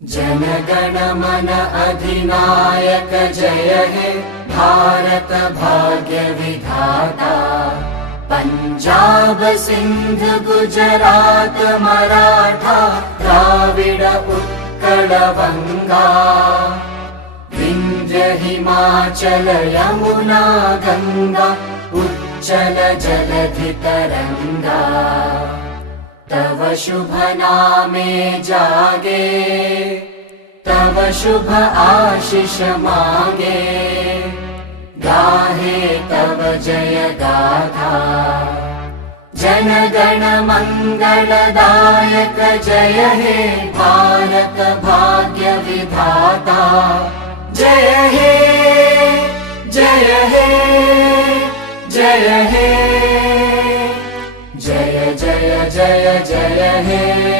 जनगण मन अधिनायक जय हे भारत भाग्य विधाता। पंजाब सिंध गुजरात मराठा द्राविड उत्कल बंगा। विंध्य हिमाचल यमुना गंगा उच्चल जलधि तरंगा। तव शुभ नामे जागे तव शुभ आशीष मागे। गाहे तव जय गाथा जन गण मंगलदायक जय हे भारत भाग्य विधाता। जय हे जय हे जय हे जय जय जय जय हे।